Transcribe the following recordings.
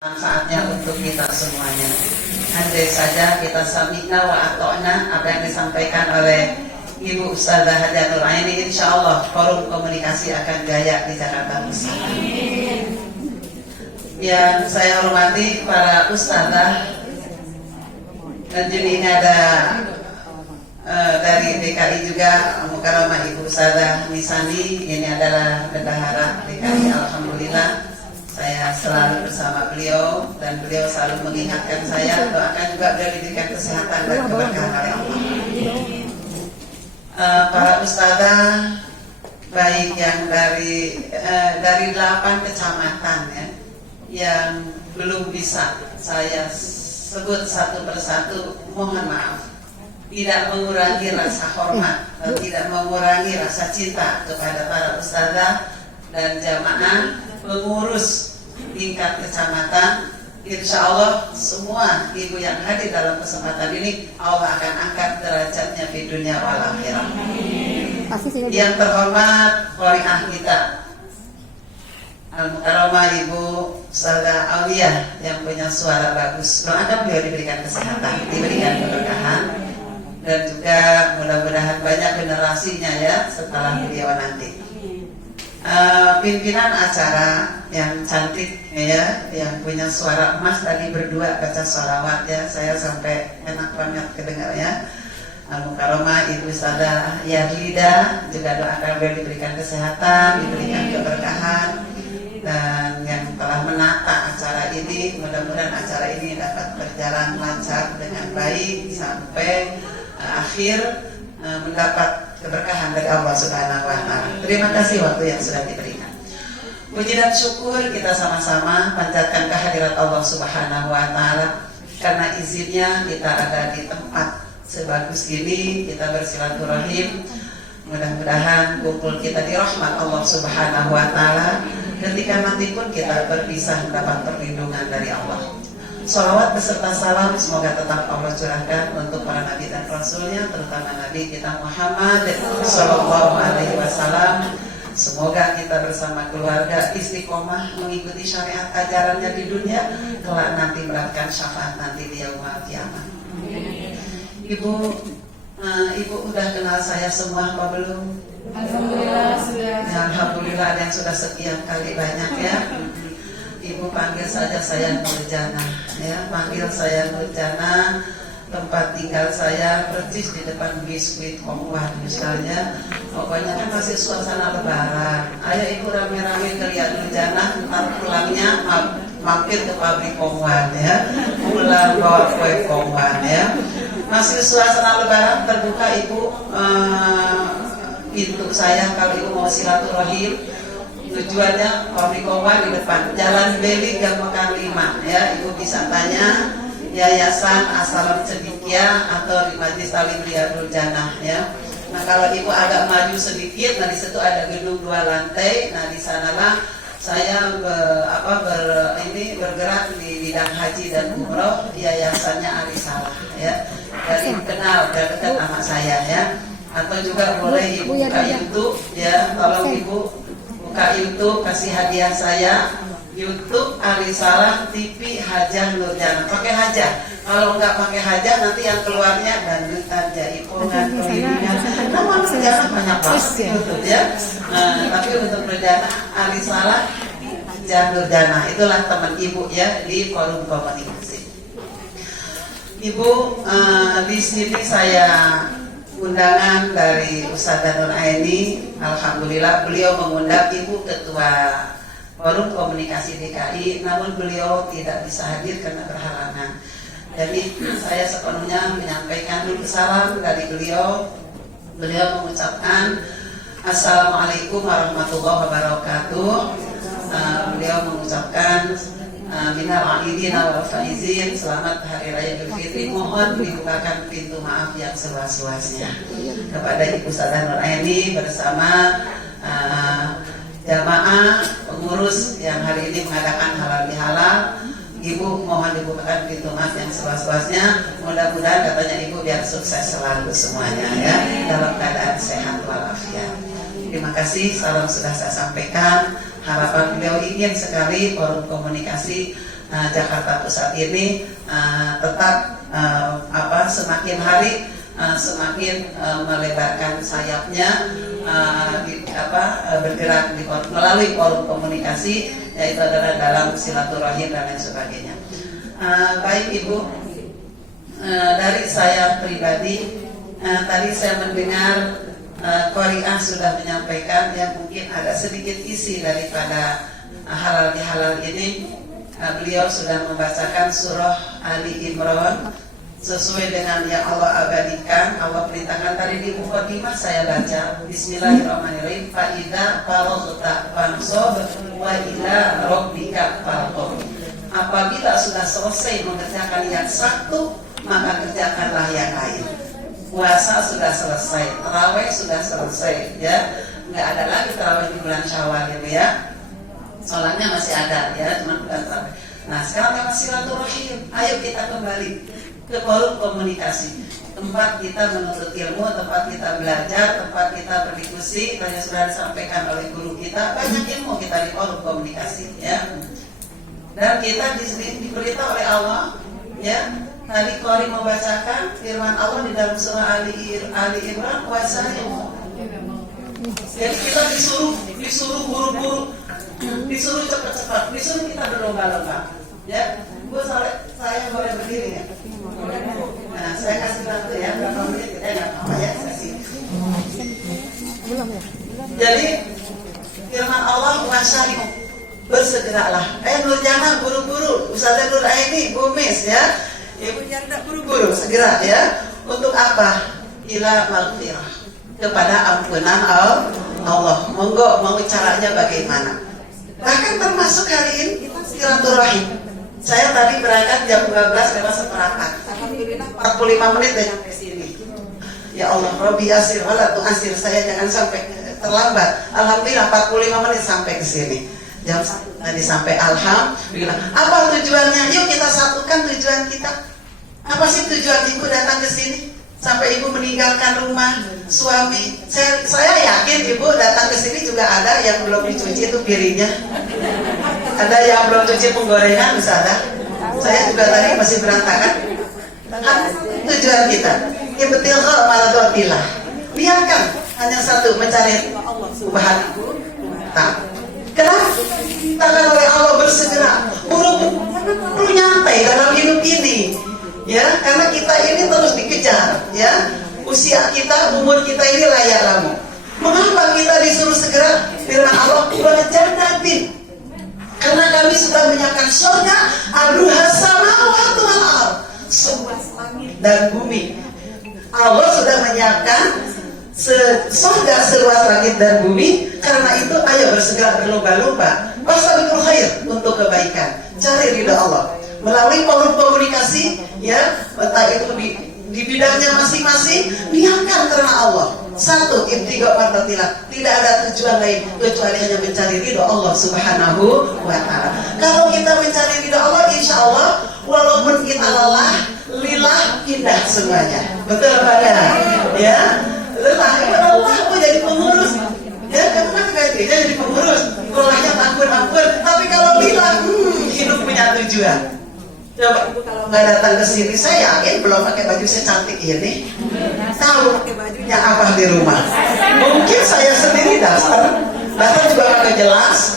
Manfaatnya untuk kita semuanya. Andai saja kita sami'na wa ata'na apa yang disampaikan oleh Ibu Ustazah Haja Nur Aini, insya Allah forum komunikasi akan jaya di Jakarta Pusat. Yang saya hormati para ustazah, dan ini ada dari DKI juga, Mukarramah Ibu Ustazah Nisani, ini adalah bendahara DKI. Alhamdulillah saya selalu bersama beliau dan beliau selalu mengingatkan saya, doakan juga beliau diberikan kesehatan dan keberkahan oleh Allah. Para ustazah baik yang dari 8 kecamatan ya, yang belum bisa saya sebut satu persatu, mohon maaf, tidak mengurangi rasa hormat dan tidak mengurangi rasa cinta kepada para ustazah dan jamaah pengurus tingkat kecamatan. Insya Allah semua ibu yang hadir dalam kesempatan ini Allah akan angkat derajatnya di dunia wal akhirah. Yang terhormat qari'ah kita Al-Mukarramah Ibu Ustazah Aulia yang punya suara bagus, doakan beliau diberikan kesehatan, diberikan keberkahan, dan juga mudah-mudahan banyak generasinya ya setelah beliau nanti. Pimpinan acara yang cantik ya, yang punya suara emas, tadi berdua baca sholawat ya, saya sampai enak banget kedengarnya. Al-Mukarramah Ibu Ustazah Yadlida juga doakan beliau diberikan kesehatan, diberikan keberkahan, dan yang telah menata acara ini, mudah-mudahan acara ini dapat berjalan lancar dengan baik sampai akhir, mendapat keberkahan dari Allah Subhanahu wa Ta'ala. Terima kasih waktu yang sudah diberikan. Puji dan syukur kita sama-sama panjatkan kehadirat Allah Subhanahu wa Ta'ala, karena izinnya kita ada di tempat sebagus ini, kita bersilaturahim. Mudah-mudahan kumpul kita di rahmat Allah Subhanahu wa Ta'ala. Ketika nanti pun kita berpisah mendapat perlindungan dari Allah. Salawat beserta salam semoga tetap Allah curahkan untuk para nabi dan rasulnya, terutama Nabi kita Muhammad Sallallahu Alaihi Wasallam. Semoga kita bersama keluarga istiqomah mengikuti syariat ajarannya di dunia, kelak nanti mendapatkan syafaat nanti di yaumul kiamat. Ibu udah kenal saya semua apa belum? Alhamdulillah sudah. Ya, alhamdulillah ada yang sudah sekian kali, banyak ya. Ibu panggil saja saya Nurjana ya, panggil saya Nurjana. Tempat tinggal saya persis di depan biskuit Komwan misalnya. Pokoknya kan masih suasana lebaran. Ayo ibu rame-rame ke lihat Nurjana, ntar pulangnya mampir ke pabrik Komwan ya, pulang bawa kue Komwan ya. Masih suasana lebaran, terbuka ibu pintu saya kalau ibu mau silaturahim. Tujuannya pabrik Komwan di depan Jalan Beli Gang Mekar 5 ya. Ibu bisa tanya Yayasan As-Salam Cendekia atau di Majlis Talim Riyadul Jannah ya. Nah kalau ibu agak maju sedikit, nah di situ ada gedung 2 lantai. Nah di sanalah saya bergerak di bidang haji dan umroh. Yayasannya Arisalah ya. Dari kenal dan dekat sama saya ya. Atau juga boleh ibu buka YouTube ya. Tolong ibu buka YouTube, kasih hadiah saya YouTube Arisalah TV Hajah Nurjana. Pakai hajah. Kalau nggak pakai hajah nanti yang keluarnya dan jaipongan kelilingan. Nama Nurjana banyak banget YouTube ya. Tapi untuk Nurjana Arisalah Hajah Nurjana, itulah teman ibu ya di forum komunikasi. Ibu, di sini saya undangan dari Ustazah Nur Aini. Alhamdulillah beliau mengundang ibu ketua forum komunikasi DKI, namun beliau tidak bisa hadir karena berhalangan. Jadi saya sepenuhnya menyampaikan dulu salam dari beliau. Beliau mengucapkan Assalamualaikum warahmatullahi wabarakatuh. Beliau mengucapkan minal aidin wal faizin, selamat hari raya Idul Fitri. Mohon dibukakan pintu maaf yang seluas-luasnya kepada Ibu Ustazah Nur Aini bersama jamaah pengurus yang hari ini mengadakan halal bihalal. Ibu mohon dibukakan pintu maaf yang seluas-luasnya. Mudah-mudahan katanya ibu biar sukses selalu semuanya ya, dalam keadaan sehat walafiat. Terima kasih, salam sudah saya sampaikan. Harapan beliau ingin sekali forum komunikasi Jakarta Pusat ini tetap semakin hari semakin melebarkan sayapnya, bergerak melalui forum komunikasi, yaitu adalah dalam silaturahim dan lain sebagainya. Baik Ibu, dari saya pribadi, tadi saya mendengar Qori'ah sudah menyampaikan yang mungkin ada sedikit isi daripada halal ini. Beliau sudah membacakan surah Ali Imran sesuai dengan yang Allah abadikan, Allah perintahkan. Tadi di muqaddimah saya baca Bismillahirrahmanirrahim, fa idza faraghta fansab wa ila rabbika farghab. Apabila sudah selesai mengerjakan yang satu, maka kerjakanlah yang lain. Puasa sudah selesai, tarawih sudah selesai, ya. Nggak ada lagi tarawih di bulan Syawal gitu ya. Sholatnya masih ada ya, cuma bukan tarawih. Nah, sekarang kita silaturahim. Ayo kita kembali ke forum komunikasi, tempat kita menuntut ilmu, tempat kita belajar, tempat kita berdiskusi. Tadi sudah disampaikan oleh guru kita, banyak ilmu kita di forum komunikasi ya. Dan kita diberitahu oleh Allah ya. Tadi Qori membacakan firman Allah di dalam surah Ali Imran, wasari'u. Jadi kita disuruh buru-buru, disuruh cepat-cepat, disuruh kita berlomba-lomba ya. Bu, saya boleh berdiri ya? Nah, saya kasih bantu ya, berapa menit kita nggak apa ya, saya sini. Jadi firman Allah, wasari'u, bersegeralah. Nur Jana buru-buru, Ustazah Nur Aini, Bu Mis ya, Ibu Janda buru-buru, segera ya. Untuk apa? Ila maghfirah, kepada ampunan Allah. Monggo, mau caranya bagaimana? Bahkan termasuk hari ini kita silaturahim. Saya tadi berangkat jam 12:04. Alhamdulillah 45 menit dan sampai sini. Ya Allah, Rabbi yasir wala tu'asir, saya jangan sampai terlambat. Alhamdulillah 45 menit sampai ke sini. Jam 1 tadi sampai, alhamdulillah. Apa tujuannya? Yuk kita satukan tujuan kita. Apa sih tujuan Ibu datang ke sini? Sampai Ibu meninggalkan rumah, suami. Saya yakin Ibu datang ke sini juga ada yang belum dicuci itu piringnya. Ada yang belum cuci penggorengan, misalnya. Saya juga tadi masih berantakan. Tujuan kita, ibtigha maradatillah. Niatkan hanya satu, mencari Allah Subhanahu wa ta'ala. Kenapa? Tangan oleh Allah bersegera, buru-buru nyantai dalam hidup ini. Ya, karena kita ini terus dikejar, ya. Usia kita, umur kita ini layak lamu. Mengapa kita disuruh segera? Firman Allah, "Wajadatin." Karena kami sudah menyiapkan surga, aduha samawati wal ardh, seluas langit dan bumi. Allah sudah menyiapkan surga seluas langit dan bumi. Karena itu ayo bersegera berlomba-lomba fastabiqul khair, untuk kebaikan, cari ridha Allah melalui forum komunikasi ya, entah itu di bidangnya masing-masing. Niatkan karena Allah. Satu, ibtigha mardatillah, tidak ada tujuan lain kecuali hanya mencari ridha Allah Subhanahu wa ta'ala. Kalau kita mencari ridha Allah, insya Allah walaupun kita lelah, lillah indah semuanya. Betul Pak ya? Lelah, Allah mau jadi pengurus. Ya, karena kita jadi pengurus, lelahnya ampun. Tapi kalau lillah, hidup punya tujuan. Coba Ibu kalau nggak datang ke sini, saya yakin belum pakai baju secantik ini. Tahu pakai bajunya apa di rumah? Mungkin saya sendiri dasar juga pakai jelas,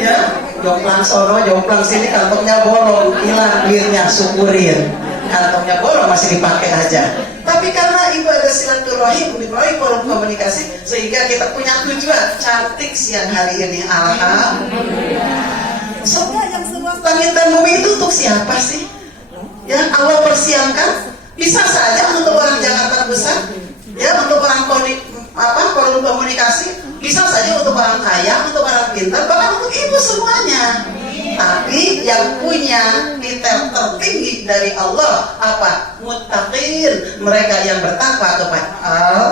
ya. Jomplang sono, jomplang sini, kantongnya bolong, hilang duitnya, syukurin. Kantongnya bolong masih dipakai aja. Tapi karena Ibu ada silaturahim melalui forum komunikasi, sehingga kita punya tujuan. Cantik siang hari ini, alhamdulillah. Surga yang seluas langit dan bumi itu untuk siapa sih? Yang Allah persiapkan bisa saja untuk orang Jakarta Pusat, ya, untuk orang forum komunikasi, bisa saja untuk orang kaya, untuk orang pintar, bahkan untuk Ibu semuanya. Tapi yang punya titel tertinggi dari Allah apa? Muttaqin, mereka yang bertakwa kepada Allah.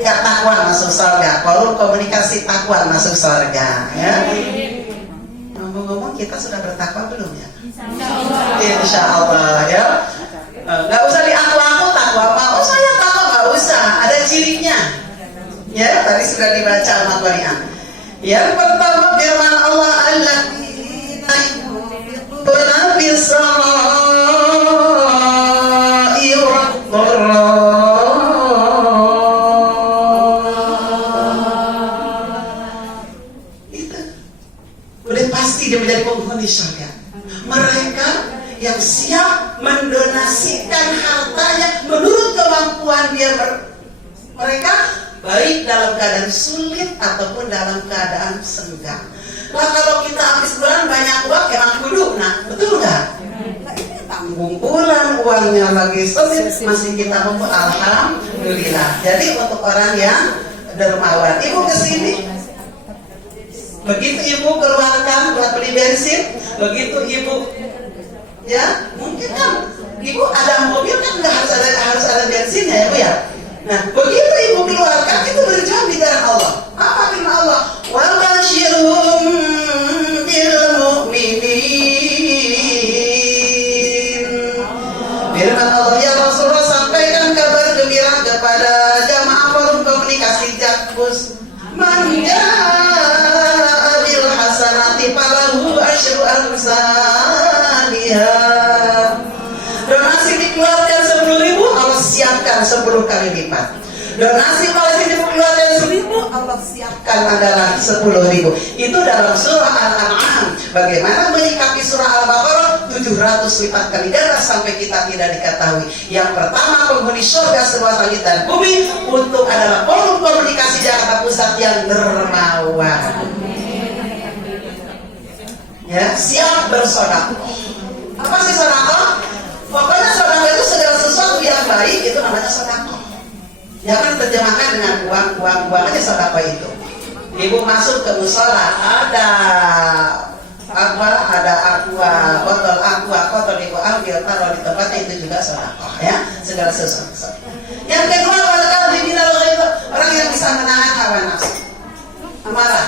Ya, takwa masuk surga. Forum komunikasi takwa masuk surga, ya. Ngomong-ngomong, kita sudah bertakwa belum ya? Insya Allah ya. Nggak usah diaku-aku takwa apa. Oh saya takwa, nggak usah. Ada cirinya. Ya, tadi sudah dibaca al-Qur'an. Yang pertama firman Allah, alladzina yunfiquna Mereka yang siap mendonasikan hartanya menurut kemampuan mereka, baik dalam keadaan sulit ataupun dalam keadaan senggang. Nah, kalau kita habis bulan banyak uang, emang kudu, nah betul nggak? Tanggung bulan uangnya lagi sulit, masih kita ngumpul, alhamdulillah. Jadi untuk orang yang dermawan, ibu kesini, begitu ibu keluarkan buat beli bensin, begitu ibu, ya mungkin kan ibu ada mobil kan nggak harus ada bensinnya ya bu ya. Nah begitu ibu keluarkan itu berjuang di jalan Allah. Apa firman Allah? Wa basyirhum bil mu'minin. Firman Allah, ya Rasulullah, sampaikan kabar gembira kepada jamaah forum komunikasi Jakpus. Man jaa bil hasanati falahu asyru amsalihha. Donasi dikeluarkan 10.000, Allah siapkan 10 kali lipat. Donasi kalau dikeluarkan 1.000, Allah siapkan adalah 10.000. Itu dalam surah Al-An'am. Bagaimana menyikapi surah Al-Baqarah 700 lipat kali ganda sampai kita tidak diketahui. Yang pertama, penghuni surga seluas langit dan bumi untuk adalah forum komunikasi Jakarta Pusat yang dermawan. Ya, siap bersedekah. Apa sih sedekah? Pokoknya sedekah itu segala sesuatu yang baik, itu namanya sedekah. Jangan terjemahkan dengan uang aja sedekah itu. Ibu masuk ke musola, ada botol aqua kotor, ibu ambil taruh di tempatnya, itu juga sedekah ya, segala sesuatu. Yang kedua, orang yang bisa menahan hawa nafsu, amarah.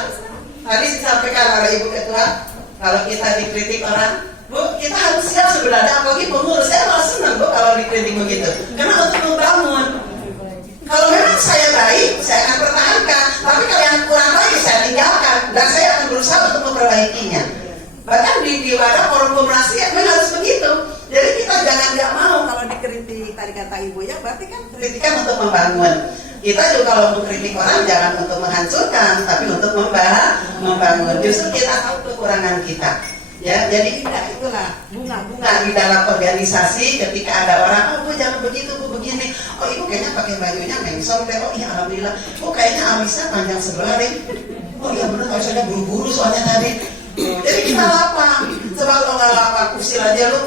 Tadi disampaikan oleh ibu ketua, kalau kita dikritik orang, Bu, kita harus siap sebenarnya, apalagi pengurus. Saya malah senang Bu kalau dikritik begitu, karena untuk membangun. Kalau memang saya baik, saya akan pertahankan. Tapi kalau yang kurang baik, saya tinggalkan. Dan saya akan berusaha untuk memperbaikinya. Bahkan di wadah forum komunikasi memang harus begitu. Jadi kita jangan nggak mau kalau dikritik, tadi kata ibu ya, berarti kan kritikan untuk membangun. Kita juga kalau mengkritik orang jangan untuk menghancurkan, tapi untuk membangun. Justru kita tahu kekurangan kita. Ya, jadi itulah bunga-bunga di dalam organisasi. Ketika ada orang, oh bu jangan begitu, bu begini, oh ibu kayaknya pakai bajunya mengsong deh, oh iya alhamdulillah, oh kayaknya alisnya panjang sebelah deh, oh iya benar kalau saya buru-buru soalnya tadi. Jadi kita lapang, sebab kalau nggak lapang kusil aja lu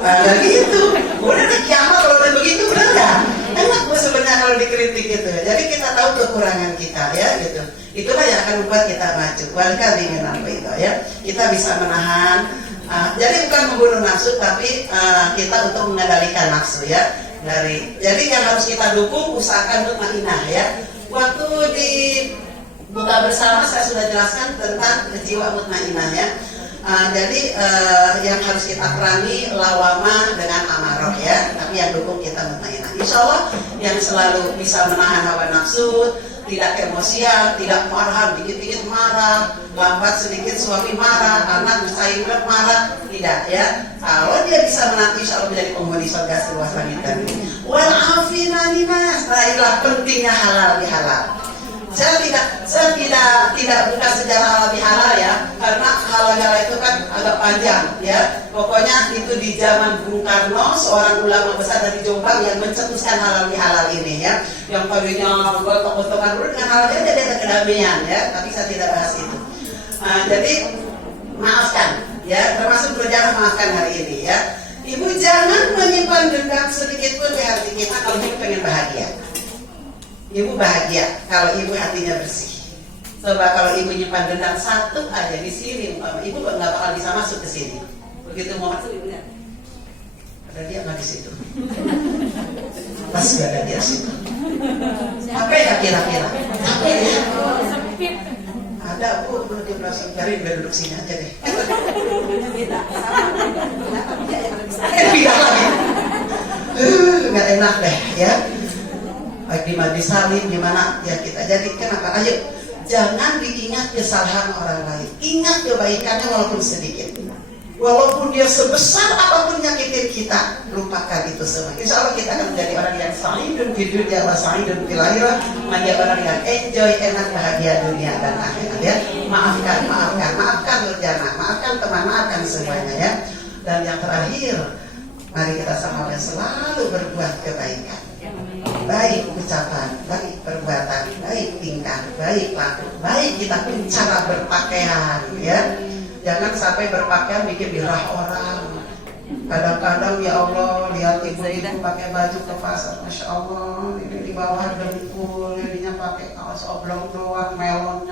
ada gitu. Udah deh kiamat kalau udah begitu, benar nggak? Enak bu sebenarnya kalau dikritik gitu. Jadi kita tahu kekurangan kita ya gitu. Itulah yang akan membuat kita maju. Walika ingin apa itu ya? Kita bisa menahan. Jadi bukan membunuh nafsu, tapi kita untuk mengendalikan nafsu ya. Jadi yang harus kita dukung, usahakan mutmainah ya. Waktu di buka bersama saya sudah jelaskan tentang jiwa mutmainah ya. Jadi yang harus kita perangi lawama dengan amarah ya. Tapi yang dukung kita mutmainah. Insya Allah yang selalu bisa menahan hawa nafsu, tidak emosian, tidak marah, dikit-dikit marah, lambat sedikit suami marah, anak bersaing marah, tidak ya. Kalau dia bisa menanti, insya Allah menjadi penghuni surga seluas langit dan bumi. Wal afina linas, inilah pentingnya halal bihalal. Saya tidak buka sejarah halal bihalal ya, karena halal bihalal itu kan agak panjang ya. Pokoknya itu di zaman Bung Karno, seorang ulama besar dari Jombang yang mencetuskan halal bihalal ini ya. Yang tadinya gotok-gotokan dulu dengan halal bihalal jadi ada kedamaian ya, tapi saya tidak bahas itu. Jadi maafkan ya, termasuk berjalan maafkan hari ini ya. Ibu jangan menyimpan dendam sedikit pun di hati kita kalau ibu pengen bahagia. Ibu bahagia kalau ibu hatinya bersih. Coba kalau ibu nyimpan dendam satu aja di sini, ibu nggak bakal bisa masuk ke sini. Begitu mau masuk ibu lihat, ada dia nggak di situ. Pas nggak ada dia situ. Apa ya kira-kira? Apa ya? Ada bu, dia langsung cari biar duduk sini aja deh. Tidak lagi. Nggak enak deh ya. Baik di majlis salim gimana ya kita jadikan apa ayo jangan diingat kesalahan orang lain, ingat kebaikannya walaupun sedikit Walaupun dia sebesar apapun nyakitin kita, lupakan itu semua. Insya Allah kita akan menjadi orang yang sa'idun fid dunya wa sa'idun fil akhirah, menjadi orang yang enjoy, enak, bahagia dunia dan akhirat ya. Maafkan Nurjana, maafkan teman, maafkan semuanya ya. Dan yang terakhir, mari kita sama selalu berbuat kebaikan. Baik ucapan, baik perbuatan, baik tingkah, baik laku, baik kita pun cara berpakaian ya. Jangan sampai berpakaian bikin birah orang. Kadang-kadang ya Allah, lihat ibu-ibu pakai baju ke pasar, Masya Allah, ini di bawah dengkul, jadinya pakai kaos oblong doang, melonnya